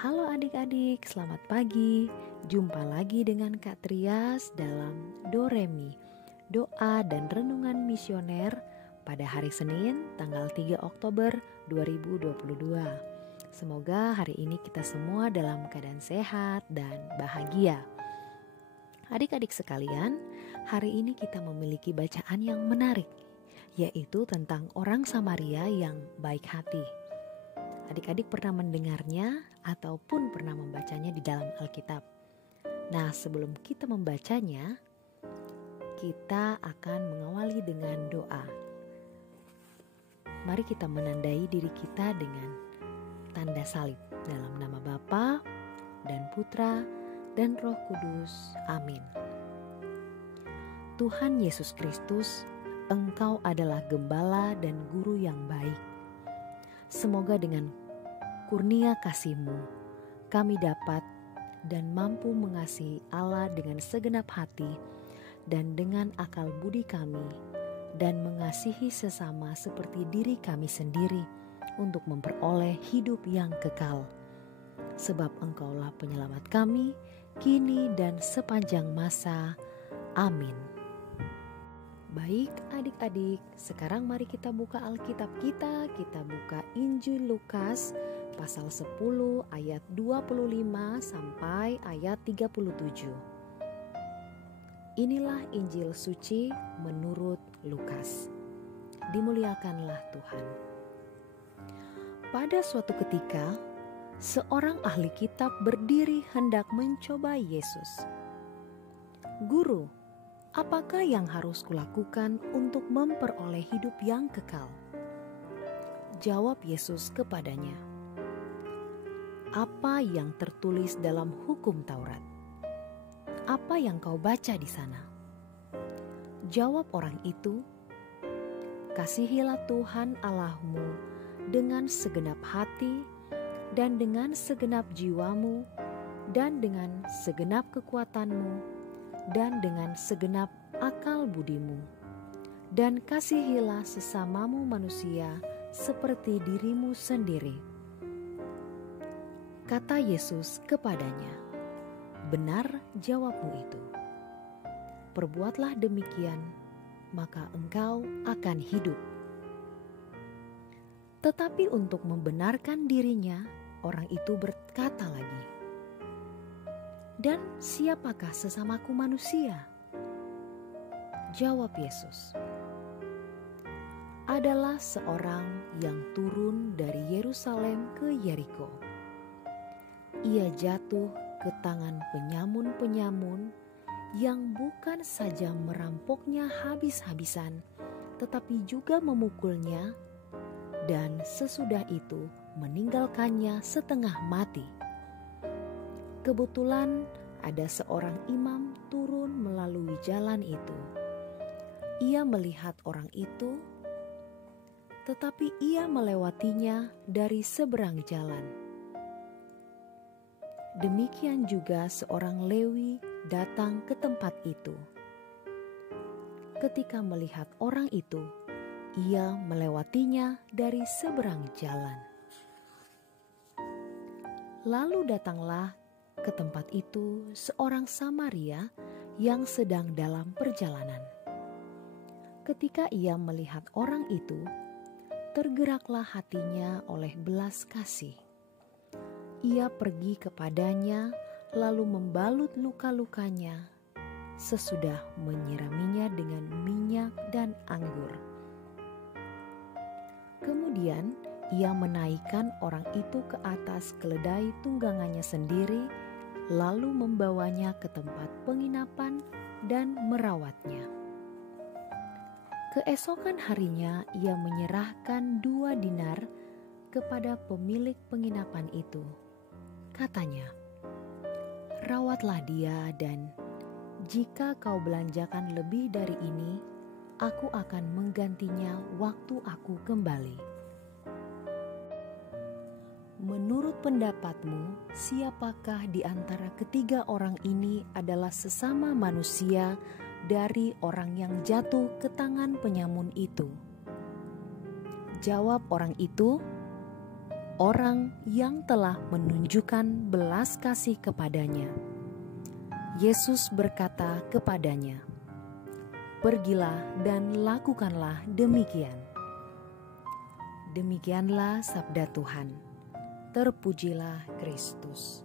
Halo adik-adik, selamat pagi. Jumpa lagi dengan Kak Trias dalam Doremi, doa dan renungan misioner pada hari Senin tanggal 3 Oktober 2022. Semoga hari ini kita semua dalam keadaan sehat dan bahagia. Adik-adik sekalian, hari ini kita memiliki bacaan yang menarik, yaitu tentang orang Samaria yang baik hati. Adik-adik pernah mendengarnya ataupun pernah membacanya di dalam Alkitab. Nah, sebelum kita membacanya, kita akan mengawali dengan doa. Mari kita menandai diri kita dengan tanda salib dalam nama Bapa dan Putra dan Roh Kudus. Amin. Tuhan Yesus Kristus, Engkau adalah gembala dan guru yang baik. Semoga dengan kurnia kasih-Mu, kami dapat dan mampu mengasihi Allah dengan segenap hati dan dengan akal budi kami, dan mengasihi sesama seperti diri kami sendiri untuk memperoleh hidup yang kekal. Sebab Engkaulah penyelamat kami, kini dan sepanjang masa. Amin. Baik adik-adik, sekarang mari kita buka Alkitab kita. Kita buka Injil Lukas pasal 10 ayat 25 sampai ayat 37. Inilah Injil suci menurut Lukas. Dimuliakanlah Tuhan. Pada suatu ketika, seorang ahli kitab berdiri hendak mencoba Yesus. Guru, apakah yang harus kulakukan untuk memperoleh hidup yang kekal? Jawab Yesus kepadanya, apa yang tertulis dalam hukum Taurat? Apa yang kau baca di sana? Jawab orang itu, kasihilah Tuhan Allahmu dengan segenap hati dan dengan segenap jiwamu dan dengan segenap kekuatanmu dan dengan segenap akal budimu, dan kasihilah sesamamu manusia seperti dirimu sendiri. Kata Yesus kepadanya, benar jawabmu itu. Perbuatlah demikian, maka engkau akan hidup. Tetapi untuk membenarkan dirinya, orang itu berkata lagi, dan siapakah sesamaku manusia? Jawab Yesus, adalah seorang yang turun dari Yerusalem ke Yeriko. Ia jatuh ke tangan penyamun-penyamun yang bukan saja merampoknya habis-habisan, tetapi juga memukulnya, dan sesudah itu meninggalkannya setengah mati. Kebetulan ada seorang imam turun melalui jalan itu. Ia melihat orang itu, tetapi ia melewatinya dari seberang jalan. Demikian juga seorang Lewi datang ke tempat itu. Ketika melihat orang itu, ia melewatinya dari seberang jalan. Lalu datanglah ke tempat itu seorang Samaria yang sedang dalam perjalanan. Ketika ia melihat orang itu, tergeraklah hatinya oleh belas kasih. Ia pergi kepadanya lalu membalut luka-lukanya, sesudah menyiraminya dengan minyak dan anggur. Kemudian ia menaikkan orang itu ke atas keledai tunggangannya sendiri, lalu membawanya ke tempat penginapan dan merawatnya. Keesokan harinya ia menyerahkan 2 dinar kepada pemilik penginapan itu. Katanya, rawatlah dia, dan jika kau belanjakan lebih dari ini, aku akan menggantinya waktu aku kembali. Menurut pendapatmu, siapakah di antara ketiga orang ini adalah sesama manusia dari orang yang jatuh ke tangan penyamun itu? Jawab orang itu, orang yang telah menunjukkan belas kasih kepadanya. Yesus berkata kepadanya, "Pergilah dan lakukanlah demikian." Demikianlah sabda Tuhan. Terpujilah Kristus.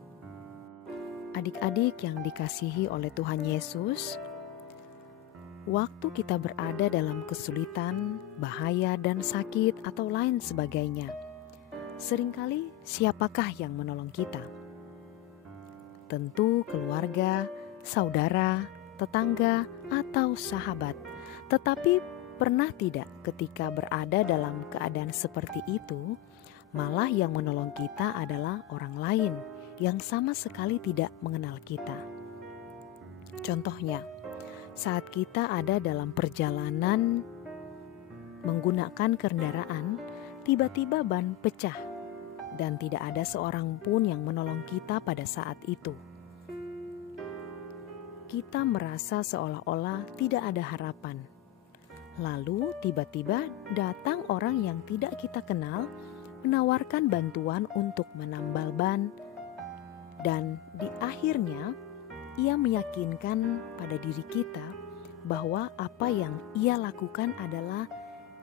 Adik-adik yang dikasihi oleh Tuhan Yesus, waktu kita berada dalam kesulitan, bahaya dan sakit atau lain sebagainya, seringkali siapakah yang menolong kita? Tentu keluarga, saudara, tetangga, atau sahabat. Tetapi pernah tidak ketika berada dalam keadaan seperti itu, malah yang menolong kita adalah orang lain yang sama sekali tidak mengenal kita? Contohnya, saat kita ada dalam perjalanan menggunakan kendaraan, tiba-tiba ban pecah dan tidak ada seorang pun yang menolong kita pada saat itu. Kita merasa seolah-olah tidak ada harapan. Lalu tiba-tiba datang orang yang tidak kita kenal menawarkan bantuan untuk menambal ban, dan di akhirnya ia meyakinkan pada diri kita bahwa apa yang ia lakukan adalah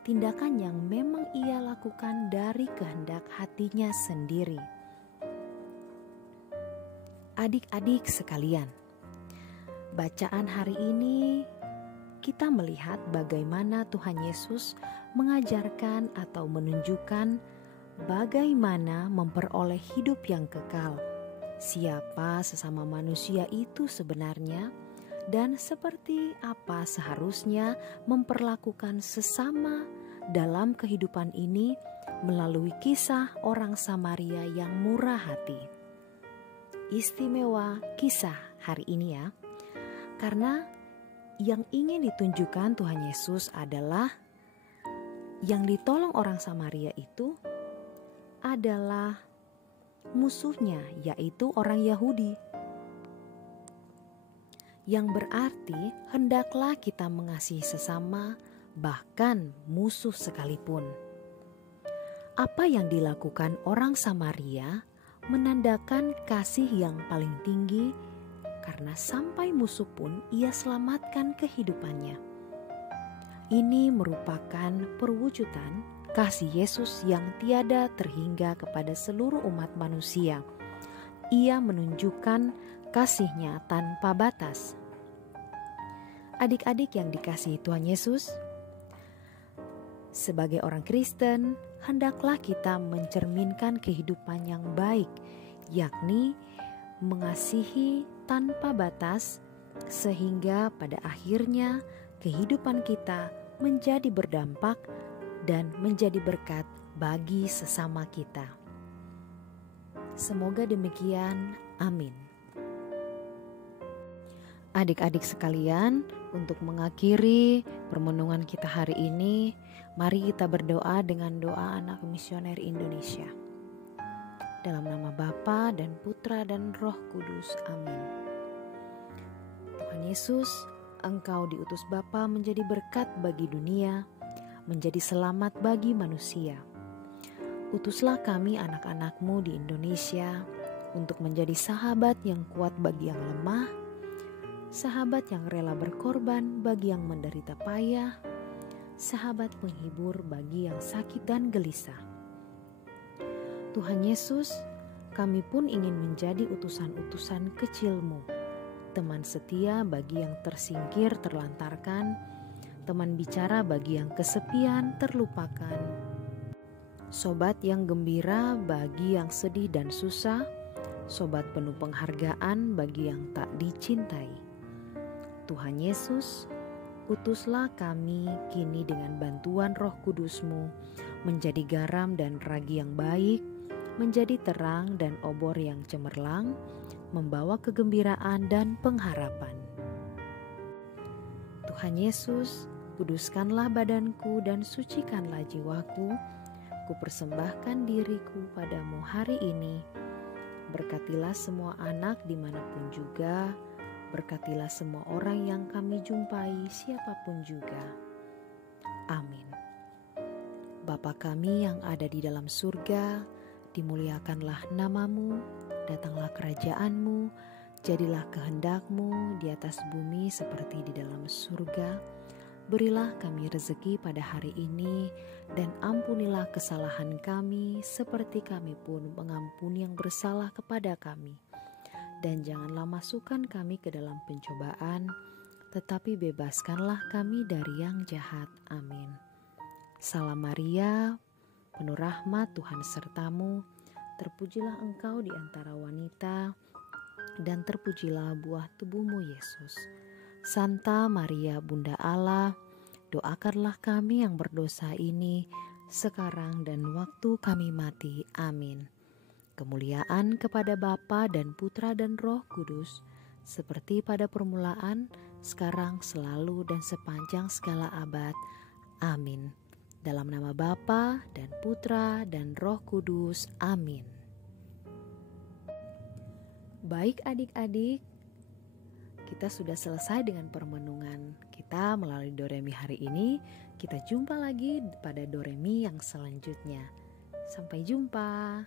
tindakan yang memang ia lakukan dari kehendak hatinya sendiri. Adik-adik sekalian, bacaan hari ini kita melihat bagaimana Tuhan Yesus mengajarkan atau menunjukkan bagaimana memperoleh hidup yang kekal. Siapa sesama manusia itu sebenarnya, dan seperti apa seharusnya memperlakukan sesama dalam kehidupan ini melalui kisah orang Samaria yang murah hati. Istimewa kisah hari ini ya, karena yang ingin ditunjukkan Tuhan Yesus adalah yang ditolong orang Samaria itu adalah musuhnya, yaitu orang Yahudi. Yang berarti hendaklah kita mengasihi sesama, bahkan musuh sekalipun. Apa yang dilakukan orang Samaria menandakan kasih yang paling tinggi, karena sampai musuh pun ia selamatkan kehidupannya. Ini merupakan perwujudan kasih Yesus yang tiada terhingga kepada seluruh umat manusia. Ia menunjukkan kasih-Nya tanpa batas. Adik-adik yang dikasihi Tuhan Yesus, sebagai orang Kristen, hendaklah kita mencerminkan kehidupan yang baik, yakni mengasihi tanpa batas, sehingga pada akhirnya kehidupan kita menjadi berdampak dan menjadi berkat bagi sesama kita. Semoga demikian. Amin. Adik-adik sekalian, untuk mengakhiri permenungan kita hari ini, mari kita berdoa dengan doa anak misioner Indonesia. Dalam nama Bapa dan Putra dan Roh Kudus. Amin. Tuhan Yesus, Engkau diutus Bapa menjadi berkat bagi dunia, menjadi selamat bagi manusia. Utuslah kami anak-anak-Mu di Indonesia untuk menjadi sahabat yang kuat bagi yang lemah, sahabat yang rela berkorban bagi yang menderita payah, sahabat penghibur bagi yang sakit dan gelisah. Tuhan Yesus, kami pun ingin menjadi utusan-utusan kecil-Mu, teman setia bagi yang tersingkir terlantarkan, teman bicara bagi yang kesepian terlupakan, sobat yang gembira bagi yang sedih dan susah, sobat penuh penghargaan bagi yang tak dicintai. Tuhan Yesus, utuslah kami kini dengan bantuan Roh Kudus-Mu menjadi garam dan ragi yang baik, menjadi terang dan obor yang cemerlang, membawa kegembiraan dan pengharapan. Tuhan Yesus, kuduskanlah badanku dan sucikanlah jiwaku. Kupersembahkan diriku padamu hari ini. Berkatilah semua anak dimanapun juga. Berkatilah semua orang yang kami jumpai, siapapun juga. Amin. Bapa kami yang ada di dalam surga, dimuliakanlah namamu, datanglah kerajaanmu, jadilah kehendakmu di atas bumi seperti di dalam surga. Berilah kami rezeki pada hari ini, dan ampunilah kesalahan kami seperti kami pun mengampuni yang bersalah kepada kami. Dan janganlah masukkan kami ke dalam pencobaan, tetapi bebaskanlah kami dari yang jahat. Amin. Salam Maria, penuh rahmat, Tuhan sertamu. Terpujilah engkau di antara wanita, dan terpujilah buah tubuhmu Yesus. Santa Maria Bunda Allah, doakanlah kami yang berdosa ini sekarang dan waktu kami mati. Amin. Kemuliaan kepada Bapa dan Putra dan Roh Kudus, seperti pada permulaan, sekarang, selalu, dan sepanjang segala abad. Amin. Dalam nama Bapa dan Putra dan Roh Kudus. Amin. Baik adik-adik, kita sudah selesai dengan permenungan kita melalui Doremi hari ini. Kita jumpa lagi pada Doremi yang selanjutnya. Sampai jumpa.